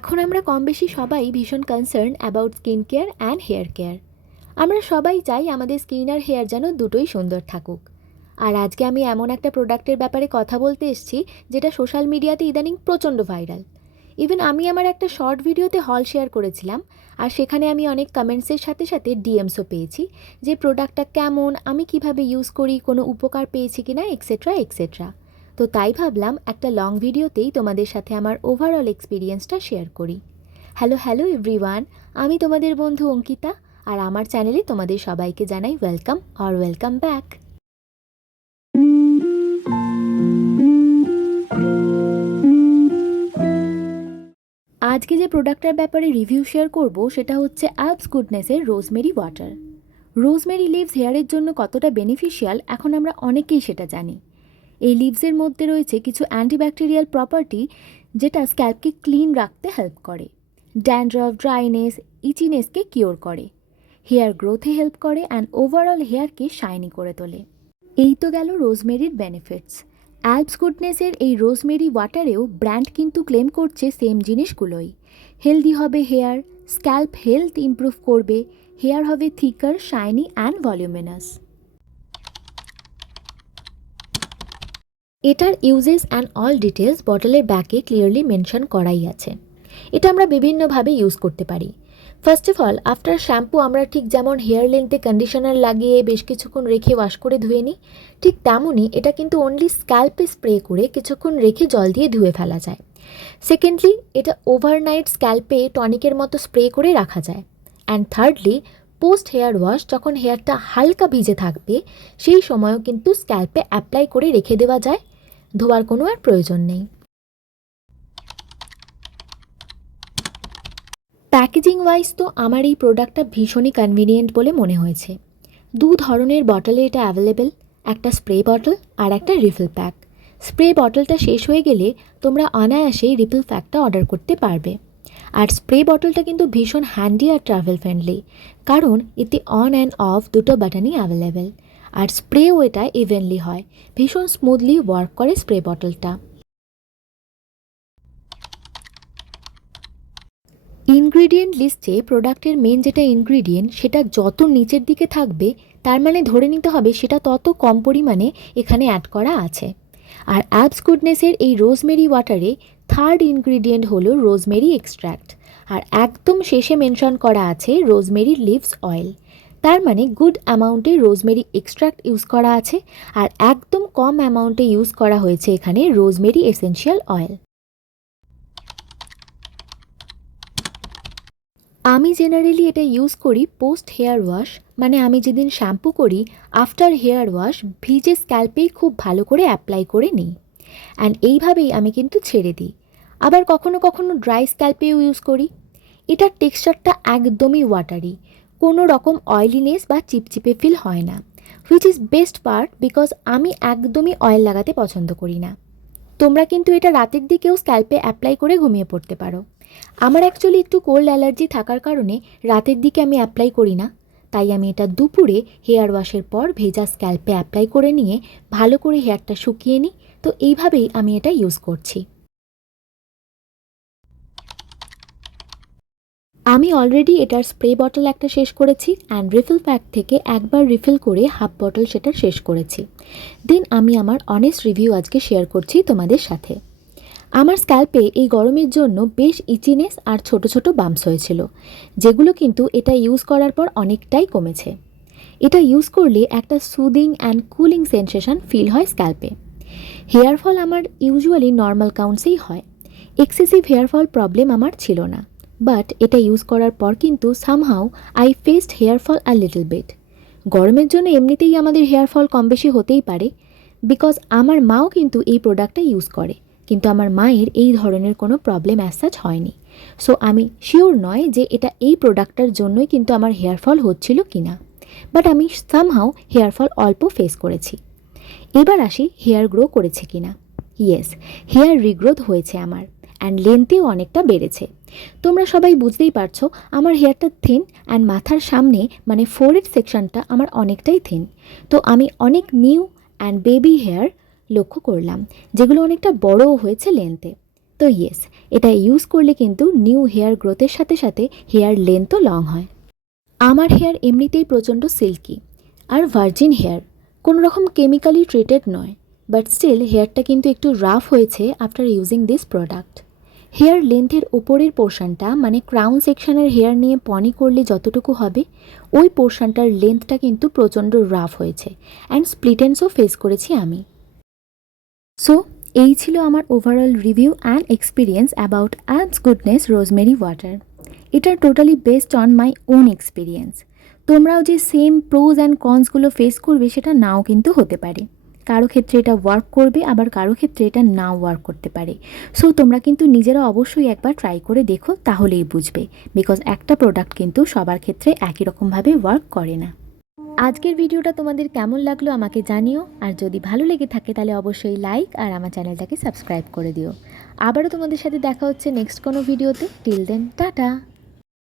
এখন আমরা কম বেশি সবাই ভীষণ concern about skin care and hair care. আমরা সবাই চাই আমাদের স্কিন আর হেয়ার যেন দুটোই সুন্দর থাকুক। আর আজকে আমি এমন একটা প্রোডাক্টের ব্যাপারে কথা বলতে এসেছি যেটা সোশ্যাল মিডিয়াতে ইদানিং প্রচণ্ড ভাইরাল। ইভেন আমি আমার একটা শর্ট ভিডিওতে হল শেয়ার করেছিলাম, আর সেখানে আমি অনেক কমেন্টসের সাথে সাথে ডিএমসও পেয়েছি যে প্রোডাক্টটা কেমন, আমি কিভাবে ইউজ করি, কোনো উপকার পেয়েছি কিনা, এক্সেট্রা এক্সেট্রা। তো তাই ভাবলাম একটা লং ভিডিওতেই তোমাদের সাথে আমার ওভারঅল এক্সপিরিয়েন্সটা শেয়ার করি। হ্যালো এভরিওয়ান, আমি তোমাদের বন্ধু অঙ্কিতা, আর আমার চ্যানেলে তোমাদের সবাইকে জানাই ওয়েলকাম অর ওয়েলকাম ব্যাক। আজকে যে প্রোডাক্টটার ব্যাপারে রিভিউ শেয়ার করব সেটা হচ্ছে আলপস গুডনেসের রোজমেরি ওয়াটার। রোজমেরি লিভস হেয়ারের জন্য কতটা বেনিফিশিয়াল এখন আমরা অনেকেই সেটা জানি। এই লিভসের মধ্যে রয়েছে কিছু অ্যান্টিব্যাকটেরিয়াল প্রপার্টি যেটা স্ক্যাল্পকে ক্লিন রাখতে হেল্প করে, ড্যান্ড্রফ, ড্রাইনেস, ইচিনেসকে কিওর করে, হেয়ার গ্রোথে হেল্প করে অ্যান্ড ওভারঅল হেয়ারকে শাইনি করে তোলে। এই তো গেল রোজমেরির বেনিফিটস। অ্যালপস গুডনেসের এই রোজমেরি ওয়াটারেও ব্র্যান্ড কিন্তু ক্লেম করছে সেম জিনিসগুলোই। হেলদি হবে হেয়ার, স্ক্যাল্প হেলথ ইমপ্রুভ করবে, হেয়ার হবে থিকার, শাইনি অ্যান্ড ভলিউমিনাস। এটার ইউজেস অ্যান্ড অল ডিটেলস বটলের ব্যাকে ক্লিয়ারলি মেনশন করাই আছে। এটা আমরা বিভিন্নভাবে ইউজ করতে পারি। First of all, after shampoo আমরা ঠিক যেমন হেয়ার লেন্থে কন্ডিশনার লাগিয়ে বেশ কিছুক্ষণ রেখে ওয়াশ করে ধুয়ে নিই, ঠিক তেমনই এটা কিন্তু অনলি স্ক্যাল্পে স্প্রে করে কিছুক্ষণ রেখে জল দিয়ে ধুয়ে ফেলা যায়। সেকেন্ডলি, এটা ওভারনাইট স্ক্যাল্পে টনিকের মতো স্প্রে করে রাখা যায়। And thirdly, post hair wash যখন হেয়ারটা হালকা ভিজে থাকবে সেই সময়ও কিন্তু স্ক্যাল্পে অ্যাপ্লাই করে রেখে দেওয়া যায়, ধোয়ার কোনো আর প্রয়োজন নেই। প্যাকেজিং ওয়াইজ তো আমার এই প্রোডাক্টটা ভীষণই কনভিনিয়েন্ট বলে মনে হয়েছে। দু ধরনের বটলে এটা অ্যাভেলেবেল, একটা স্প্রে বটল আর একটা রিফিল প্যাক। স্প্রে বটলটা শেষ হয়ে গেলে তোমরা অনায়াসেই রিফিল প্যাকটা অর্ডার করতে পারবে। আর স্প্রে বটলটা কিন্তু ভীষণ হ্যান্ডি আর ট্রাভেল ফ্রেন্ডলি, কারণ এতে অন অ্যান্ড অফ দুটো বাটনই অ্যাভেলেবেল। আর স্প্রেও এটা ইভেনলি হয়, ভীষণ স্মুথলি ওয়ার্ক করে স্প্রে বটলটা। ইনগ্রিডিয়েন্ট লিস্টে প্রোডাক্টের মেন যেটা ইনগ্রিডিয়েন্ট সেটা যত নিচের দিকে থাকবে তার মানে ধরে নিতে হবে সেটা তত কম পরিমাণে এখানে অ্যাড করা আছে। আর অ্যালপস গুডনেসের এই রোজমেরি ওয়াটারে থার্ড ইনগ্রিডিয়েন্ট হলো রোজমেরি এক্সট্র্যাক্ট, আর একদম শেষে মেনশন করা আছে রোজমেরি লিভস অয়েল। তার মানে গুড অ্যামাউন্টে রোজমেরি এক্সট্র্যাক্ট ইউজ করা আছে, আর একদম কম অ্যামাউন্টে ইউজ করা হয়েছে এখানে রোজমেরি এসেনশিয়াল অয়েল। আমি জেনারেলি এটা ইউজ করি পোস্ট হেয়ার ওয়াশ, মানে আমি যেদিন শ্যাম্পু করি আফটার হেয়ার ওয়াশ ভিজে স্ক্যাল্পেই খুব ভালো করে অ্যাপ্লাই করে নিই, অ্যান্ড এইভাবেই আমি কিন্তু ছেড়ে দিই। আবার কখনো কখনো ড্রাই স্ক্যাল্পেও ইউজ করি। এটার টেক্সচারটা একদমই ওয়াটারি, কোনো রকম অয়েলিনেস বা চিপচিপে ফিল হয় না, which is best part because আমি একদমই অয়েল লাগাতে পছন্দ করি না। তোমরা কিন্তু এটা রাতের দিকেও স্ক্যাল্পে অ্যাপ্লাই করে ঘুমিয়ে পড়তে পারো। আমার অ্যাকচুয়ালি একটু কোল্ড অ্যালার্জি থাকার কারণে রাতের দিকে আমি অ্যাপ্লাই করি না, তাই আমি এটা দুপুরে হেয়ার ওয়াশের পর ভেজা স্ক্যাল্পে অ্যাপ্লাই করে নিয়ে ভালো করে হেয়ারটা শুকিয়ে নিই। তো এইভাবেই আমি এটা ইউজ করছি। আমি অলরেডি এটার স্প্রে বটল একটা শেষ করেছি, অ্যান্ড রিফিল প্যাক থেকে একবার রিফিল করে হাফ বটল সেটার শেষ করেছি। দেন আমি আমার অনেস্ট রিভিউ আজকে শেয়ার করছি তোমাদের সাথে। আমার স্ক্যাল্পে এই গরমের জন্য বেশ ইচিনেস আর ছোট ছোট বাম্পস হয়েছিল, যেগুলো কিন্তু এটা ইউজ করার পর অনেকটাই কমেছে। এটা ইউজ করলে একটা soothing and cooling sensation feel হয় স্ক্যাল্পে। হেয়ার ফল আমার ইউজুয়ালি নর্মাল কাউন্টসেই হয়, এক্সেসিভ হেয়ার ফল প্রবলেম আমার ছিল না, বাট এটা ইউজ করার পর কিন্তু somehow I faced hair fall a little bit. গরমের জন্য এমনিতেই আমাদের হেয়ার ফল কম বেশি হতেই পারে, বিকজ আমার মাও কিন্তু এই প্রোডাক্টটা ইউজ করে, কিন্তু আমার মায়ের এই ধরনের কোনো প্রবলেম অ্যাজ সাচ হয়নি। সো আমি শিওর নয় যে এটা এই প্রোডাক্টটার জন্যই কিন্তু আমার হেয়ার ফল হচ্ছিল কি না, বাট আমি সামহাউ হেয়ার ফল অল্প ফেস করেছি। এবার আসি হেয়ার গ্রো করেছে কি না। ইয়েস, হেয়ার রিগ্রোথ হয়েছে আমার, অ্যান্ড লেন্থেও অনেকটা বেড়েছে। তোমরা সবাই বুঝতেই পারছো আমার হেয়ারটা থিন, অ্যান্ড মাথার সামনে মানে ফোরহেড সেকশনটা আমার অনেকটাই থিন। তো আমি অনেক নিউ অ্যান্ড বেবি হেয়ার লক্ষ্য করলাম, যেগুলো অনেকটা বড়ও হয়েছে লেন্থে। তো ইয়েস, এটা ইউজ করলে কিন্তু নিউ হেয়ার গ্রোথের সাথে সাথে হেয়ার লেন্থও লং হয়। আমার হেয়ার এমনিতেই প্রচণ্ড সিল্কি আর ভার্জিন হেয়ার, কোনো রকম কেমিক্যালি ট্রিটেড নয়, বাট স্টিল হেয়ারটা কিন্তু একটু রাফ হয়েছে after using this product. Hair লেন্থের ওপরের পোর্শনটা মানে ক্রাউন সেকশনের হেয়ার নিয়ে পনি করলে যতটুকু হবে ওই পোর্শনটার লেন্থটা কিন্তু প্রচণ্ড রাফ হয়েছে অ্যান্ড স্প্লিটেন্সও ফেস করেছি আমি। সো এই ছিল আমার overall review and experience about Alps Goodness rosemary water. এটা totally based on my own experience. তোমরাও যে সেম প্রোজ অ্যান্ড কনসগুলো ফেস করবে সেটা নাও কিন্তু হতে পারে। কারো ক্ষেত্রে এটা ওয়ার্ক করবে, আবার কারো ক্ষেত্রে এটা নাও ওয়ার্ক করতে পারে। সো তোমরা কিন্তু নিজেরা অবশ্যই একবার ট্রাই করে দেখো, তাহলেই বুঝবে, বিকজ একটা প্রোডাক্ট কিন্তু সবার ক্ষেত্রে একই রকমভাবে ওয়ার্ক করে না। আজকের ভিডিওটা তোমাদের কেমন লাগলো আমাকে জানিও, আর যদি ভালো লেগে থাকে তাহলে অবশ্যই লাইক আর আমার চ্যানেলটাকে সাবস্ক্রাইব করে দিও। আবারও তোমাদের সাথে দেখা হচ্ছে নেক্সট কোনো ভিডিওতে। Till then tata.